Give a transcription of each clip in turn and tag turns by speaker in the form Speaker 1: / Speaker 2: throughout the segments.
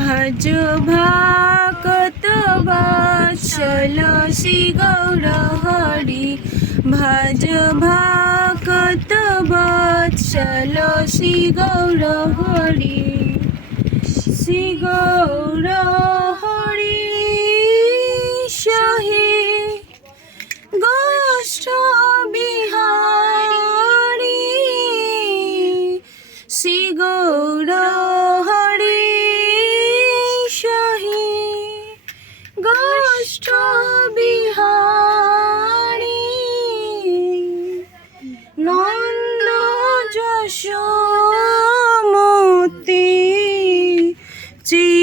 Speaker 1: ভজ ভাকত বাচল শ্রী গৌর হরি ভজ ভাকত বাচল শ্রী গৌর হরি শ্রী গৌর গৌর হরি সহি গোষ্ঠ বিহারি। নন্দ যশোমতি চিত্তহারি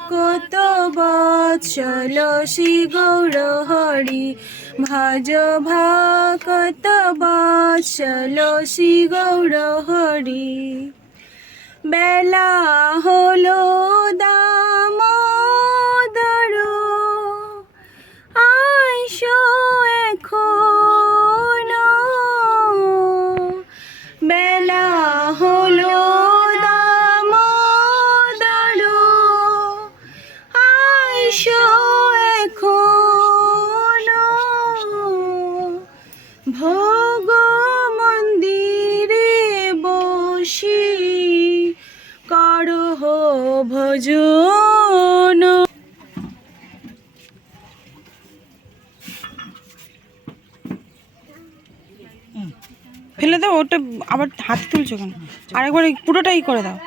Speaker 1: ভাকত বৎসল শ্রী গৌর হরি। ভজ ভাকত বৎসল শ্রী গৌর হরি। বেলা ভজন।
Speaker 2: ফেলে দাও ওটা আবার হাত তুলছো কেন? আরেকবার পুরোটাই করে দাও।